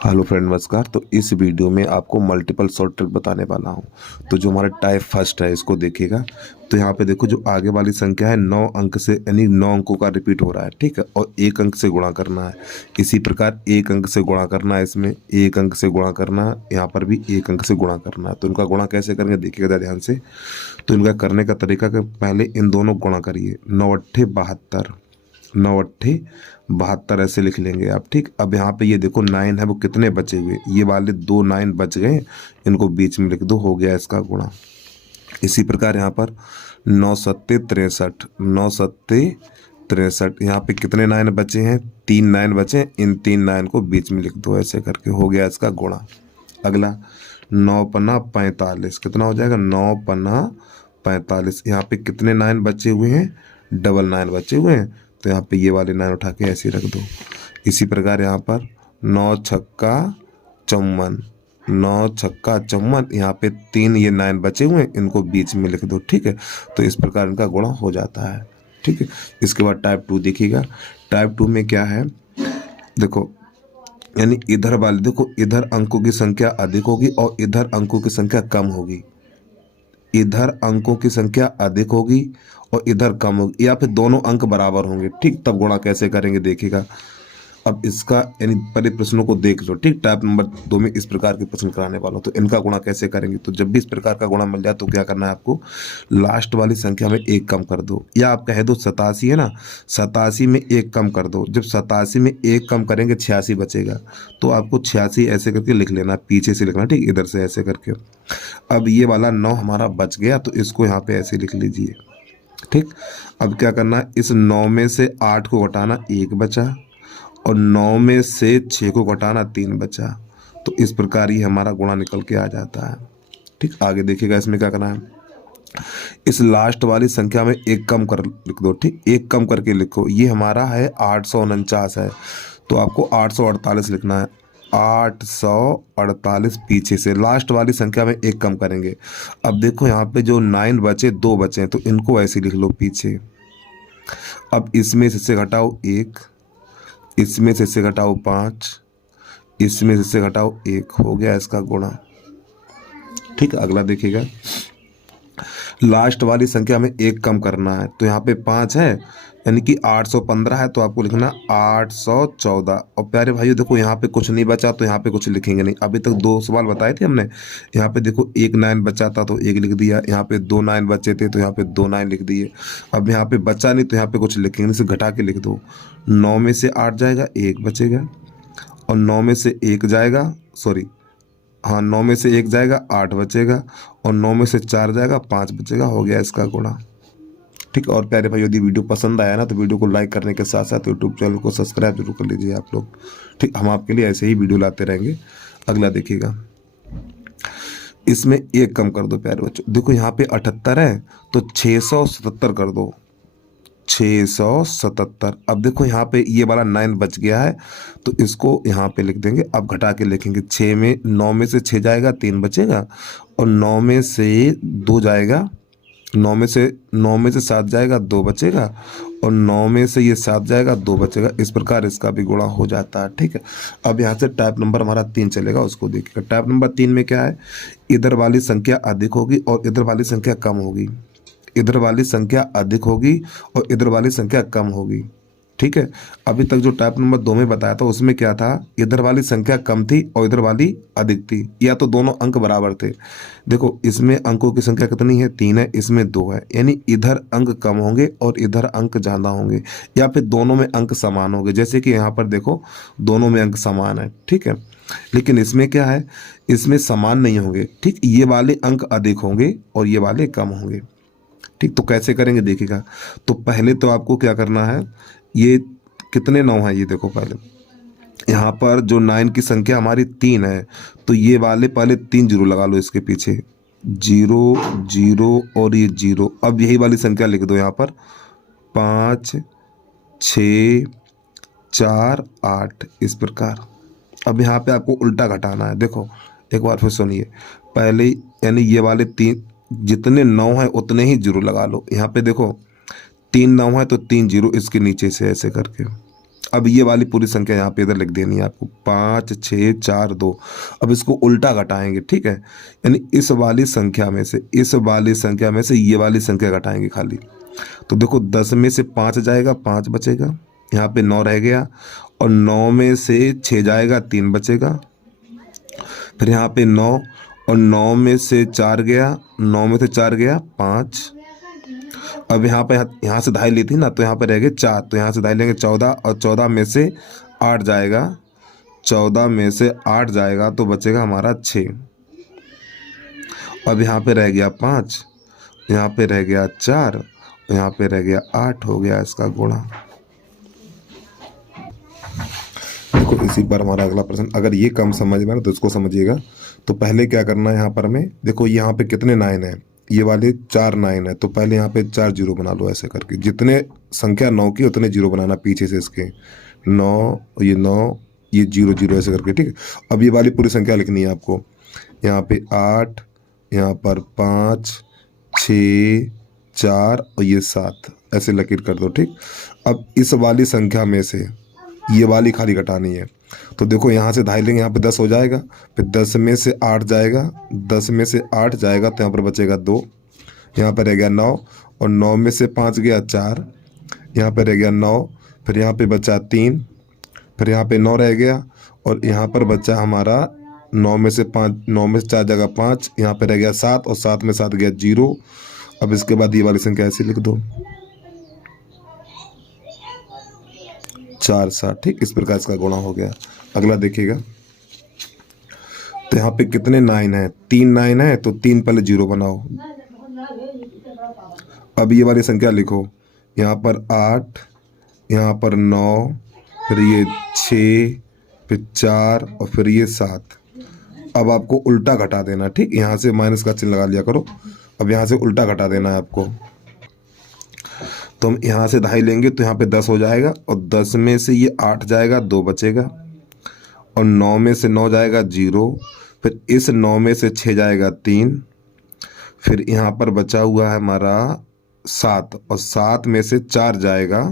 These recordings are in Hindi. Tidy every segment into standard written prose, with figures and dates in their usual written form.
हेलो फ्रेंड, नमस्कार। तो इस वीडियो में आपको मल्टीपल शॉर्ट ट्रिक बताने वाला हूं। तो जो हमारा टाइप फर्स्ट है इसको देखिएगा। तो यहाँ पे देखो जो आगे वाली संख्या है 9 अंक से, यानी 9 अंकों का रिपीट हो रहा है, ठीक है। और एक अंक से गुणा करना है। इसी प्रकार एक अंक से गुणा करना है, इसमें एक अंक से गुणा करना है, यहाँ पर भी एक अंक से गुणा करना है। तो इनका गुणा कैसे करेंगे देखिएगा ध्यान से। तो इनका करने का तरीका कि पहले इन दोनों गुणा करिए। 9 अट्ठे 72, 9 अट्ठे 72 ऐसे लिख लेंगे आप, ठीक। अब यहाँ पे ये देखो 9 है, वो कितने बचे हुए, ये वाले 2 9 बच गए, इनको बीच में लिख दो, हो गया इसका गुणा। इसी प्रकार यहाँ पर 9 सत्ते 63, 9 सत्ते 63, यहाँ पे कितने 9 बचे हैं, 3 9 बचे, इन 3 9 को बीच में लिख दो, ऐसे करके हो गया इसका गुणा। अगला 9 पन्ना 45, कितना हो जाएगा, 9 पन्ना 45, यहाँ पे कितने 9 बचे हुए हैं, डबल 9 बचे हुए हैं। तो यहाँ पे ये वाले 9 उठा के ऐसे रख दो। इसी प्रकार यहाँ पर 9 छक्का 54, 9 छक्का 54, यहाँ पे 3 ये 9 बचे हुए हैं, इनको बीच में लिख दो, ठीक है। तो इस प्रकार इनका गुणा हो जाता है, ठीक है। इसके बाद टाइप 2 देखिएगा। टाइप 2 में क्या है, देखो, यानी इधर वाले देखो, इधर अंकों की संख्या अधिक होगी और इधर अंकों की संख्या कम होगी। इधर अंकों की संख्या अधिक होगी और इधर कम होगी, या फिर दोनों अंक बराबर होंगे, ठीक। तब गुणा कैसे करेंगे देखिएगा। अब इसका यानी पहले प्रश्नों को देख लो, ठीक। टाइप नंबर 2 में इस प्रकार के प्रश्न कराने वाला हूं। तो इनका गुणा कैसे करेंगे, तो जब भी इस प्रकार का गुणा मिल जाए तो क्या करना है आपको, लास्ट वाली संख्या में एक कम कर दो, या आप कह दो 87 है ना, 87 में एक कम कर दो। जब 87 में एक कम करेंगे 86 बचेगा, तो आपको 86 ऐसे करके लिख लेना, पीछे से लिखना, ठीक, इधर से ऐसे करके। अब ये वाला 9 हमारा बच गया, तो इसको यहाँ पे ऐसे लिख लीजिए, ठीक। अब क्या करना है, इस 9 में से 8 को घटाना, 1 बचा, और 9 में से 6 को घटाना, 3 बचा। तो इस प्रकार ही हमारा गुणा निकल के आ जाता है, ठीक। आगे देखिएगा इसमें क्या करना है, इस लास्ट वाली संख्या में एक कम कर लिख दो, ठीक। एक कम करके लिखो, ये हमारा है 849 है, तो आपको 848 लिखना है। 848 पीछे से लास्ट वाली संख्या में एक कम करेंगे। अब देखो यहाँ पे जो 9 बचे, 2 बचे हैं, तो इनको ऐसे लिख लो पीछे। अब इसमें से घटाओ 1, इसमें से घटाओ 5, इसमें से घटाओ 1, हो गया इसका गुणा, ठीक। अगला देखिएगा, लास्ट वाली संख्या में एक कम करना है। तो यहाँ पे 5 है, यानी कि 815 है, तो आपको लिखना 814। और प्यारे भाइयों देखो यहाँ पे कुछ नहीं बचा, तो यहाँ पे कुछ लिखेंगे नहीं। अभी तक 2 सवाल बताए थे हमने, यहाँ पे देखो एक 9 बचा था तो 1 लिख दिया, यहाँ पे 2 9 बचे थे तो यहाँ पे 2 9 लिख दिए। अब यहाँ पे बचा नहीं तो यहाँ पे कुछ लिखेंगे नहीं, सिर्फ घटा के लिख दो। 9 में से 8 जाएगा, 1 बचेगा, और 9 में से 1 जाएगा, सॉरी, हाँ, 9 में से 1 जाएगा, 8 बचेगा, और 9 में से 4 जाएगा, 5 बचेगा, हो गया इसका गुणा, ठीक। और प्यारे भाई यदि वीडियो पसंद आया ना तो वीडियो को लाइक करने के साथ साथ यूट्यूब चैनल को सब्सक्राइब जरूर कर लीजिए आप लोग, ठीक। हम आपके लिए ऐसे ही वीडियो लाते रहेंगे। अगला देखिएगा, इसमें एक कम कर दो प्यारे बच्चों। देखो यहाँ पे 78 है, तो 677 कर दो, 677। अब देखो यहाँ पे ये वाला 9 बच गया है, तो इसको यहाँ पे लिख देंगे। अब घटा के लिखेंगे, 6 में 9 में से 6 जाएगा, 3 बचेगा, और 9 में से 2 जाएगा, 9 में से 7 जाएगा, 2 बचेगा, और 9 में से ये 7 जाएगा, 2 बचेगा। इस प्रकार इसका भी गुणा हो जाता है, ठीक है। अब यहाँ से टाइप नंबर हमारा 3 चलेगा, उसको देखिएगा। टाइप नंबर 3 में क्या है, इधर वाली संख्या अधिक होगी और इधर वाली संख्या कम होगी, इधर वाली संख्या अधिक होगी और इधर वाली संख्या कम होगी, ठीक है। अभी तक जो टाइप नंबर 2 में बताया था उसमें क्या था, इधर वाली संख्या कम थी और इधर वाली अधिक थी, या तो दोनों अंक बराबर थे। देखो इसमें अंकों की संख्या कितनी है, 3 है, इसमें 2 है, यानी इधर अंक कम होंगे और इधर अंक ज़्यादा होंगे, या फिर दोनों में अंक समान होंगे। जैसे कि यहाँ पर देखो दोनों में अंक समान है, ठीक है। लेकिन इसमें क्या है, इसमें समान नहीं होंगे, ठीक। ये वाले अंक अधिक होंगे और ये वाले कम होंगे, ठीक। तो कैसे करेंगे देखिएगा। तो पहले तो आपको क्या करना है, ये कितने 9 है, ये देखो पहले यहाँ पर जो 9 की संख्या हमारी 3 है, तो ये वाले पहले 3 जीरो लगा लो इसके पीछे, 0 0 और ये 0। अब यही वाली संख्या लिख दो यहाँ पर, 5 6 4 8, इस प्रकार। अब यहाँ पे आपको उल्टा घटाना है। देखो एक बार फिर सुनिए, पहले यानी ये वाले 3, जितने 9 हैं उतने ही जीरो लगा लो। यहाँ पे देखो 3 9 है तो 3 जीरो इसके नीचे से ऐसे करके। अब ये वाली पूरी संख्या यहाँ पे इधर लिख देनी है आपको, 5 6 4 2। अब इसको उल्टा घटाएंगे, ठीक है, यानी इस वाली संख्या में से ये वाली संख्या घटाएंगे खाली। तो देखो 10 में से 5 जाएगा, 5 बचेगा, यहाँ पे 9 रह गया, और 9 में से 6 जाएगा, 3 बचेगा, फिर यहाँ पे 9, और 9 में से 4 गया, 9 में से 4 गया 5। अब यहाँ से दहाई ली थी ना, तो यहाँ पे रह गए 4, तो यहाँ से दहाई लेंगे 14, और 14 में से 8 जाएगा, 14 में से 8 जाएगा तो बचेगा हमारा 6। अब यहाँ पे रह गया 5, यहाँ पे रह गया 4, यहाँ पे रह गया 8, हो गया इसका गुणा। देखो इसी पर हमारा अगला प्रश्न, अगर ये कम समझ में ना तो इसको समझिएगा। तो पहले क्या करना है, यहाँ पर हमें देखो यहाँ पे कितने 9 है, ये वाले 4 9 है, तो पहले यहाँ पे 4 जीरो बना लो ऐसे करके, जितने संख्या 9 की उतने जीरो बनाना पीछे से इसके, 9 ये 0 0 ऐसे करके, ठीक है। अब ये वाली पूरी संख्या लिखनी है आपको, यहाँ पे 8, यहाँ पर 5 6 4 और ये 7, ऐसे लकीर कर दो, ठीक। अब इस वाली संख्या में से ये वाली खाली घटानी है, तो देखो यहाँ से दहाई लेंगे, यहाँ पे 10 हो जाएगा, फिर 10 में से 8 जाएगा, 10 में से 8 जाएगा तो यहाँ पर बचेगा 2, यहाँ पर रह गया 9, और 9 में से 5 गया 4, यहाँ पर रह गया 9, फिर यहाँ पे बचा 3, फिर यहाँ पे 9 रह गया, और यहाँ पर बचा हमारा 9 में से 4 जाएगा 5, यहाँ पे रह गया 7, और 7 में 7 गया 0। अब इसके बाद ये वाली संख्या ऐसे लिख दो, 4 7, ठीक। इस प्रकार इसका गुणा हो गया। अगला देखिएगा, तो यहाँ पे कितने 9 है, 3 9 है, तो 3 पहले 0 बनाओ। अब ये वाली संख्या लिखो, यहाँ पर 8, यहाँ पर 9, फिर ये 6, फिर 4 और फिर ये 7। अब आपको उल्टा घटा देना, ठीक, यहाँ से माइनस का चिन्ह लगा लिया करो। अब यहाँ से उल्टा घटा देना है आपको, तो हम यहाँ से दहाई लेंगे तो यहाँ पे 10 हो जाएगा, और 10 में से ये 8 जाएगा, 2 बचेगा, और 9 में से 9 जाएगा 0, फिर इस 9 में से 6 जाएगा 3, फिर यहाँ पर बचा हुआ है हमारा 7, और 7 में से 4 जाएगा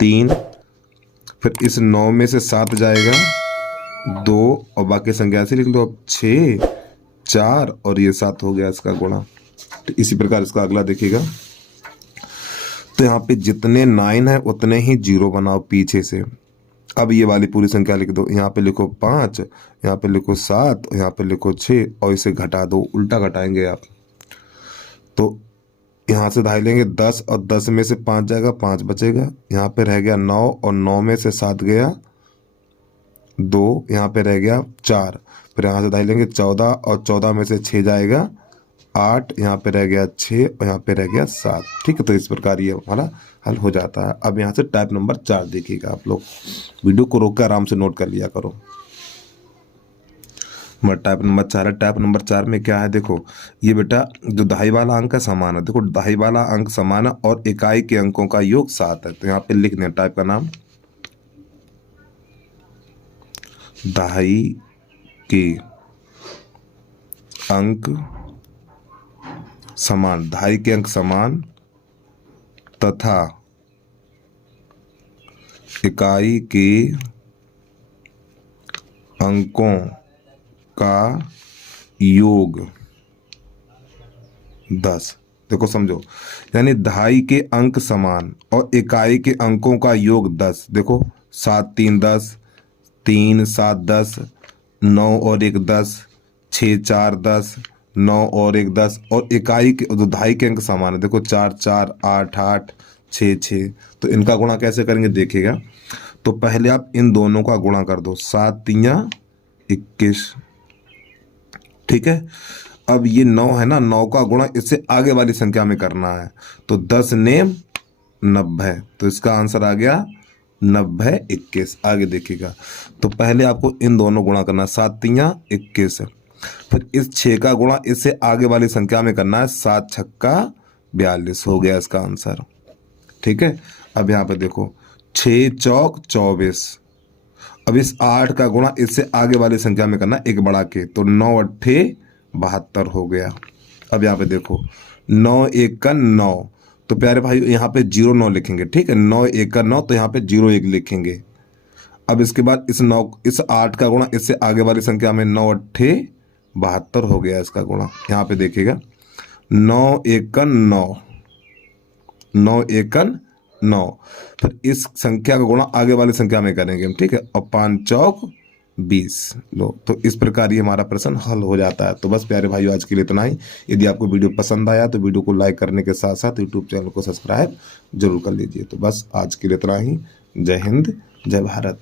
3, फिर इस 9 में से 7 जाएगा 2, और बाकी संख्या से लिख लो अब 6 4 और ये 7, हो गया इसका गुणा। तो इसी प्रकार इसका अगला देखिएगा, तो यहाँ पे जितने 9 है उतने ही 0 बनाओ पीछे से। अब ये वाली पूरी संख्या लिख दो, यहाँ पे लिखो 5, यहाँ पे लिखो 7, यहाँ पे लिखो 6, और इसे घटा दो, उल्टा घटाएंगे आप। तो यहाँ से दहाई लेंगे 10, और 10 में से 5 जाएगा, 5 बचेगा, यहाँ पे रह गया 9, और 9 में से 7 गया 2, यहाँ पे रह गया 4, फिर यहाँ से दहाई लेंगे 14, और 14 में से 6 जाएगा 8, यहाँ पे रह गया 6, और यहाँ पे रह गया 7, ठीक है। तो इस प्रकार ये हमारा हल हो जाता है। अब यहाँ से टाइप नंबर 4 देखिएगा, आप लोग वीडियो को रोक कर आराम से नोट कर लिया करो। टाइप नंबर 4 है। टाइप नंबर 4 में क्या है, देखो ये बेटा जो दहाई वाला अंक है समान है, देखो दहाई वाला अंक समान है और इकाई के अंकों का योग 7 है। तो यहाँ पे लिख दें टाइप का नाम, दहाई के अंक समान, दहाई के अंक समान तथा इकाई के अंकों का योग 10। देखो समझो, यानी दहाई के अंक समान और इकाई के अंकों का योग 10। देखो 7 3 10, 3 7 10, 9 और 1 10, 6 4 10, 9 और 1 10, और इकाई के जो दहाई के अंक समान है, देखो 4 4 8 8 6 6। तो इनका गुणा कैसे करेंगे देखिएगा। तो पहले आप इन दोनों का गुणा कर दो, 7 3 21, ठीक है। अब ये 9 है ना, 9 का गुणा इससे आगे वाली संख्या में करना है, तो 10 नेम 90, तो इसका आंसर आ गया 90 21। आगे देखिएगा, तो पहले आपको इन दोनों गुणा करना है, 7 3 21, फिर इस 6 का गुणा इससे आगे वाली संख्या में करना है, 7 6 42, हो गया इसका आंसर, ठीक है। अब यहाँ पे देखो 6 चौक 24, अब इस 8 का गुणा इससे आगे वाली संख्या में करना एक बढ़ा के, तो 9 8 72 हो गया। अब यहाँ पे देखो 9 1 का 9, तो प्यारे भाई यहाँ पे 09 लिखेंगे, ठीक है, 9 1 का 9, तो यहाँ पे 01 लिखेंगे। अब इसके बाद इस 8 का गुणा इससे आगे वाली संख्या में 9 अट्ठे 72 हो गया इसका गुणा। यहाँ पे देखिएगा 9 1 का 9, 9 1 का 9, फिर इस संख्या का गुणा आगे वाली संख्या में करेंगे हम, ठीक है, और 5 चौक 20 लो। तो इस प्रकार ये हमारा प्रश्न हल हो जाता है। तो बस प्यारे भाइयों आज के लिए इतना ही। यदि आपको वीडियो पसंद आया तो वीडियो को लाइक करने के साथ साथ यूट्यूब चैनल को सब्सक्राइब जरूर कर लीजिए। तो बस आज के लिए इतना ही। जय हिंद, जय भारत।